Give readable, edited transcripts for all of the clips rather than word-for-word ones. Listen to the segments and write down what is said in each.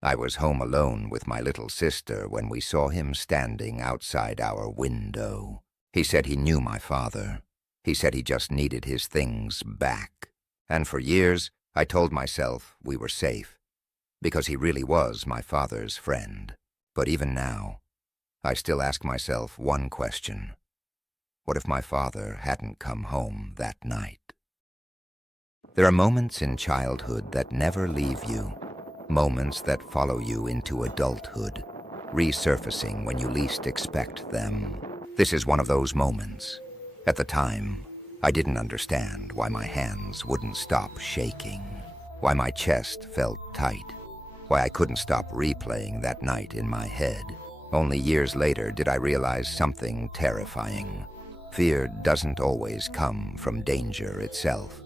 I was home alone with my little sister when we saw him standing outside our window. He said he knew my father. He said he just needed his things back. And for years, I told myself we were safe, because he really was my father's friend. But even now, I still ask myself one question. What if my father hadn't come home that night? There are moments in childhood that never leave you, moments that follow you into adulthood, resurfacing when you least expect them. This is one of those moments. At the time, I didn't understand why my hands wouldn't stop shaking, why my chest felt tight, why I couldn't stop replaying that night in my head. Only years later did I realize something terrifying. Fear doesn't always come from danger itself.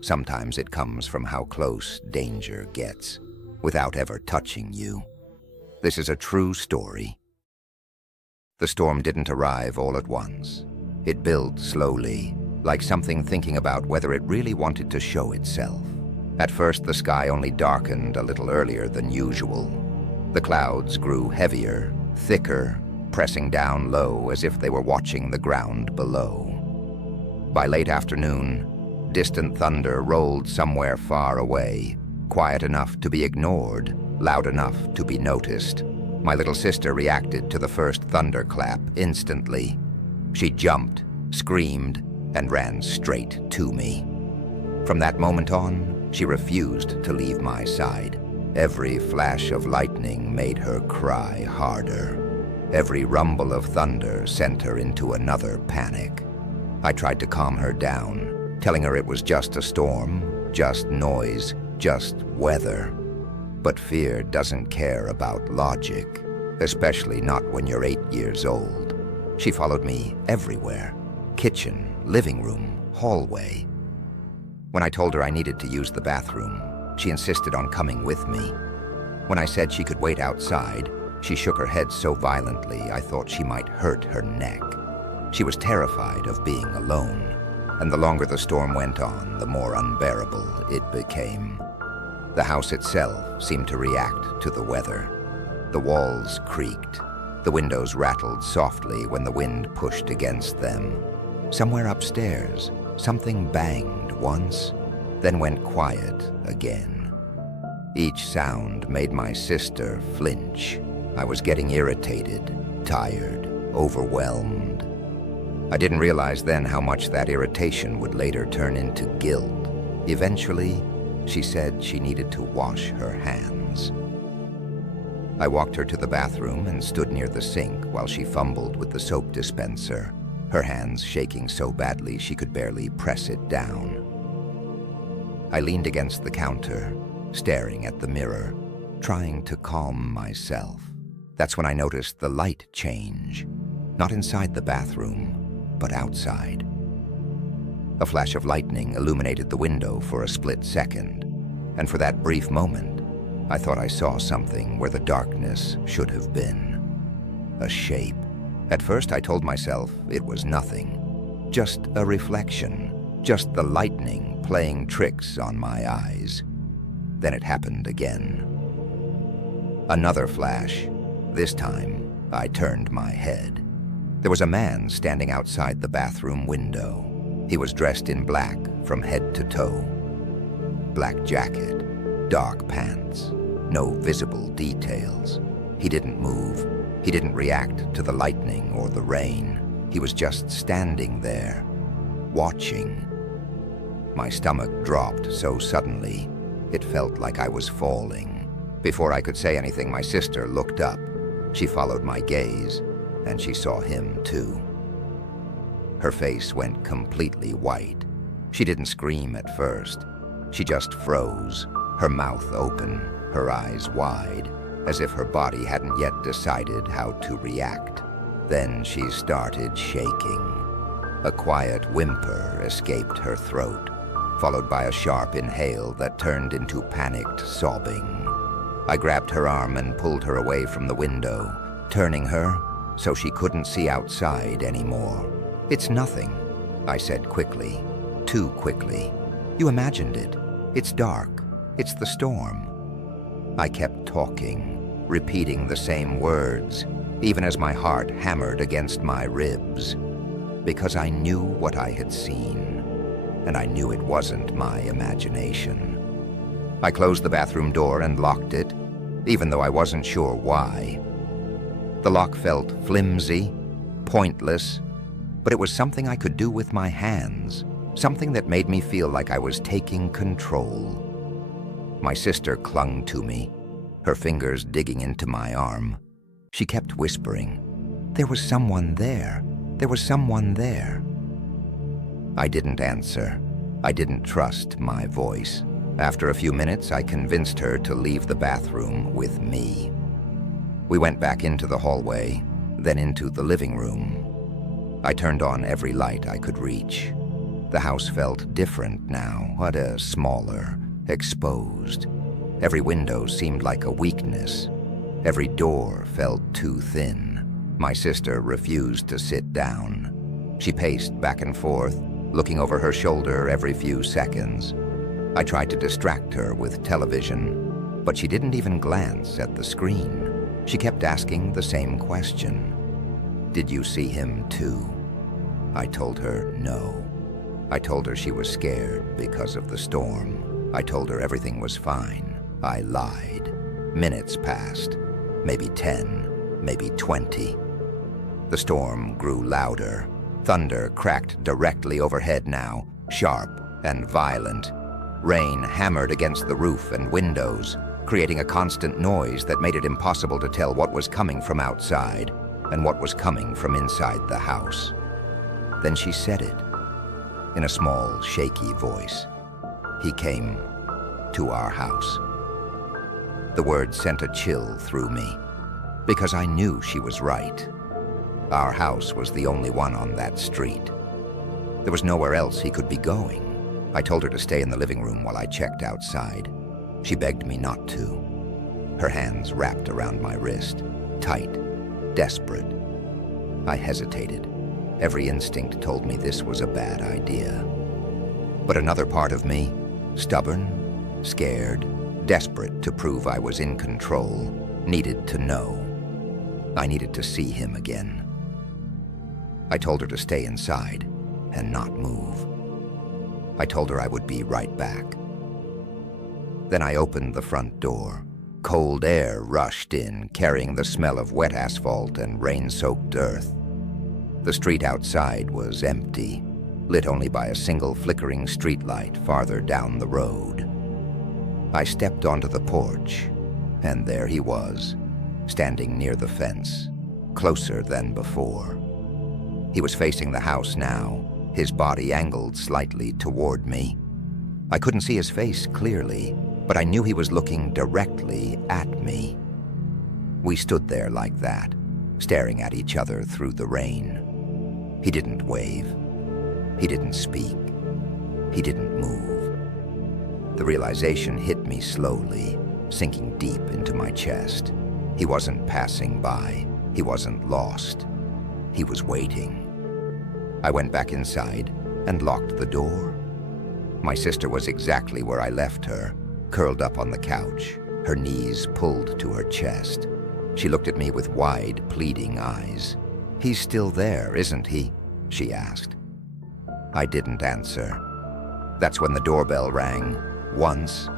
Sometimes it comes from how close danger gets, without ever touching you. This is a true story. The storm didn't arrive all at once. It built slowly, like something thinking about whether it really wanted to show itself. At first, the sky only darkened a little earlier than usual. The clouds grew heavier, thicker, pressing down low as if they were watching the ground below. By late afternoon, distant thunder rolled somewhere far away, quiet enough to be ignored, loud enough to be noticed. My little sister reacted to the first thunderclap instantly. She jumped, screamed, and ran straight to me. From that moment on, she refused to leave my side. Every flash of lightning made her cry harder. Every rumble of thunder sent her into another panic. I tried to calm her down, telling her it was just a storm, just noise, just weather. But fear doesn't care about logic, especially not when you're 8 years old. She followed me everywhere: kitchen, living room, hallway. When I told her I needed to use the bathroom, she insisted on coming with me. When I said she could wait outside, she shook her head so violently I thought she might hurt her neck. She was terrified of being alone, and the longer the storm went on, the more unbearable it became. The house itself seemed to react to the weather. The walls creaked. The windows rattled softly when the wind pushed against them. Somewhere upstairs, something banged once, then went quiet again. Each sound made my sister flinch. I was getting irritated, tired, overwhelmed. I didn't realize then how much that irritation would later turn into guilt. Eventually, she said she needed to wash her hands. I walked her to the bathroom and stood near the sink while she fumbled with the soap dispenser, her hands shaking so badly she could barely press it down. I leaned against the counter, staring at the mirror, trying to calm myself. That's when I noticed the light change, not inside the bathroom, but outside. A flash of lightning illuminated the window for a split second, and for that brief moment, I thought I saw something where the darkness should have been. A shape. At first, I told myself it was nothing, just a reflection, just the lightning playing tricks on my eyes. Then it happened again. Another flash. This time, I turned my head. There was a man standing outside the bathroom window. He was dressed in black from head to toe. Black jacket, dark pants, no visible details. He didn't move. He didn't react to the lightning or the rain. He was just standing there, watching. My stomach dropped so suddenly, it felt like I was falling. Before I could say anything, my sister looked up. She followed my gaze, and she saw him too. Her face went completely white. She didn't scream at first. She just froze, her mouth open, her eyes wide, as if her body hadn't yet decided how to react. Then she started shaking. A quiet whimper escaped her throat, followed by a sharp inhale that turned into panicked sobbing. I grabbed her arm and pulled her away from the window, turning her so she couldn't see outside anymore. "It's nothing," I said quickly, too quickly. "You imagined it. It's dark. It's the storm." I kept talking, repeating the same words, even as my heart hammered against my ribs, because I knew what I had seen, and I knew it wasn't my imagination. I closed the bathroom door and locked it, even though I wasn't sure why. The lock felt flimsy, pointless, but it was something I could do with my hands, something that made me feel like I was taking control. My sister clung to me, her fingers digging into my arm. She kept whispering, "There was someone there. There was someone there." I didn't answer. I didn't trust my voice. After a few minutes, I convinced her to leave the bathroom with me. We went back into the hallway, then into the living room. I turned on every light I could reach. The house felt different now, but smaller, exposed. Every window seemed like a weakness. Every door felt too thin. My sister refused to sit down. She paced back and forth, looking over her shoulder every few seconds. I tried to distract her with television, but she didn't even glance at the screen. She kept asking the same question. "Did you see him too?" I told her no. I told her she was scared because of the storm. I told her everything was fine. I lied. Minutes passed. Maybe 10, maybe 20. The storm grew louder. Thunder cracked directly overhead now, sharp and violent. Rain hammered against the roof and windows, creating a constant noise that made it impossible to tell what was coming from outside and what was coming from inside the house. Then she said it, in a small, shaky voice. "He came to our house." The words sent a chill through me, because I knew she was right. Our house was the only one on that street. There was nowhere else he could be going. I told her to stay in the living room while I checked outside. She begged me not to. Her hands wrapped around my wrist, tight, desperate. I hesitated. Every instinct told me this was a bad idea. But another part of me, stubborn, scared, desperate to prove I was in control, needed to know. I needed to see him again. I told her to stay inside and not move. I told her I would be right back. Then I opened the front door. Cold air rushed in, carrying the smell of wet asphalt and rain-soaked earth. The street outside was empty, lit only by a single flickering streetlight farther down the road. I stepped onto the porch, and there he was, standing near the fence, closer than before. He was facing the house now, his body angled slightly toward me. I couldn't see his face clearly, but I knew he was looking directly at me. We stood there like that, staring at each other through the rain. He didn't wave. He didn't speak. He didn't move. The realization hit me slowly, sinking deep into my chest. He wasn't passing by. He wasn't lost. He was waiting. I went back inside and locked the door. My sister was exactly where I left her, curled up on the couch, her knees pulled to her chest. She looked at me with wide, pleading eyes. "He's still there, isn't he?" she asked. I didn't answer. That's when the doorbell rang, once.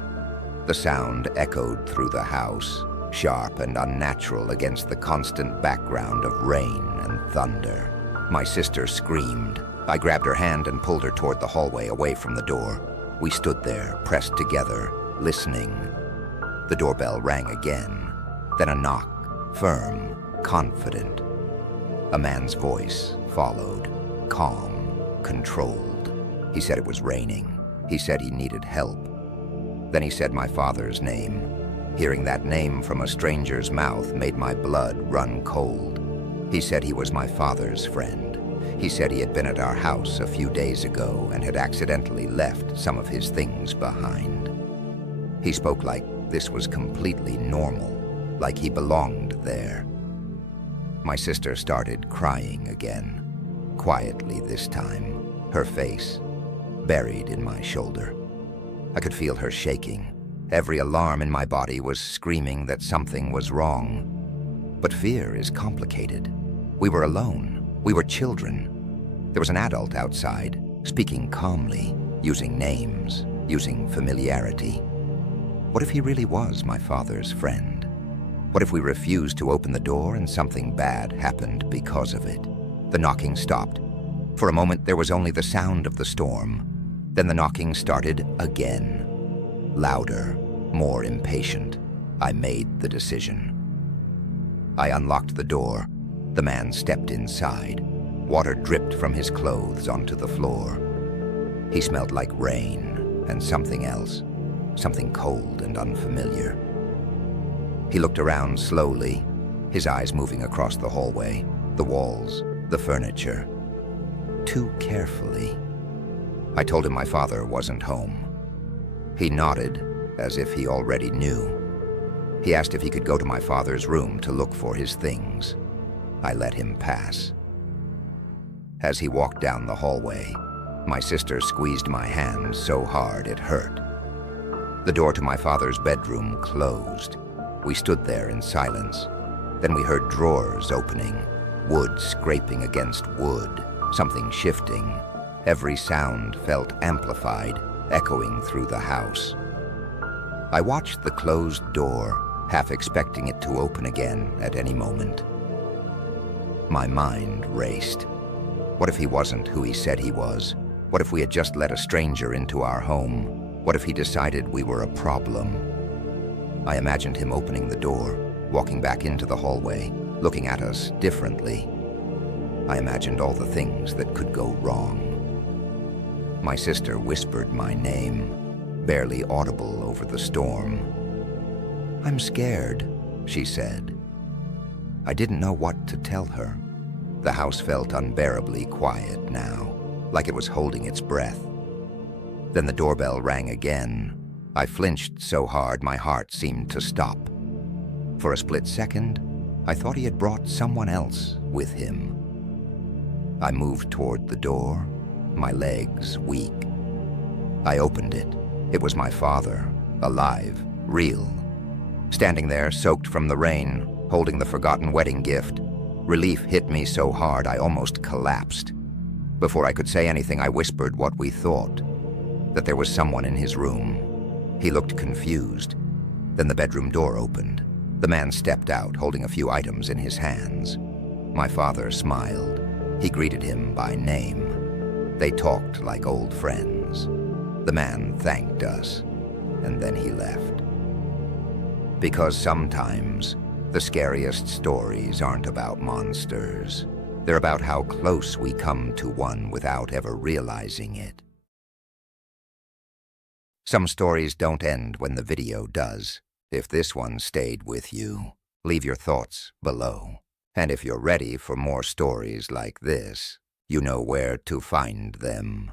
The sound echoed through the house, sharp and unnatural against the constant background of rain and thunder. My sister screamed. I grabbed her hand and pulled her toward the hallway away from the door. We stood there, pressed together, listening. The doorbell rang again, then a knock, firm, confident. A man's voice followed, calm, controlled. He said it was raining. He said he needed help. Then he said my father's name. Hearing that name from a stranger's mouth made my blood run cold. He said he was my father's friend. He said he had been at our house a few days ago and had accidentally left some of his things behind. He spoke like this was completely normal, like he belonged there. My sister started crying again, quietly this time, her face buried in my shoulder. I could feel her shaking, Every alarm in my body was screaming that something was wrong. But fear is complicated. We were alone. We were children. There was an adult outside, speaking calmly, using names, using familiarity. What if he really was my father's friend? What if we refused to open the door and something bad happened because of it? The knocking stopped. For a moment, there was only the sound of the storm. Then the knocking started again. Louder, more impatient. I made the decision. I unlocked the door. The man stepped inside. Water dripped from his clothes onto the floor. He smelled like rain and something else, something cold and unfamiliar. He looked around slowly, his eyes moving across the hallway, the walls, the furniture. Too carefully. I told him my father wasn't home. He nodded, as if he already knew. He asked if he could go to my father's room to look for his things. I let him pass. As he walked down the hallway, my sister squeezed my hand so hard it hurt. The door to my father's bedroom closed. We stood there in silence. Then we heard drawers opening, wood scraping against wood, something shifting. Every sound felt amplified, echoing through the house. I watched the closed door, half expecting it to open again at any moment. My mind raced. What if he wasn't who he said he was? What if we had just let a stranger into our home? What if he decided we were a problem? I imagined him opening the door, walking back into the hallway, looking at us differently. I imagined all the things that could go wrong. My sister whispered my name, barely audible over the storm. "I'm scared," she said. I didn't know what to tell her. The house felt unbearably quiet now, like it was holding its breath. Then the doorbell rang again. I flinched so hard my heart seemed to stop. For a split second, I thought he had brought someone else with him. I moved toward the door, my legs weak. I opened it. It was my father, alive, real. Standing there, soaked from the rain, holding the forgotten wedding gift. Relief hit me so hard I almost collapsed. Before I could say anything, I whispered what we thought, that there was someone in his room. He looked confused. Then the bedroom door opened. The man stepped out, holding a few items in his hands. My father smiled. He greeted him by name. They talked like old friends. The man thanked us, and then he left. Because sometimes the scariest stories aren't about monsters. They're about how close we come to one without ever realizing it. Some stories don't end when the video does. If this one stayed with you, leave your thoughts below. And if you're ready for more stories like this, you know where to find them.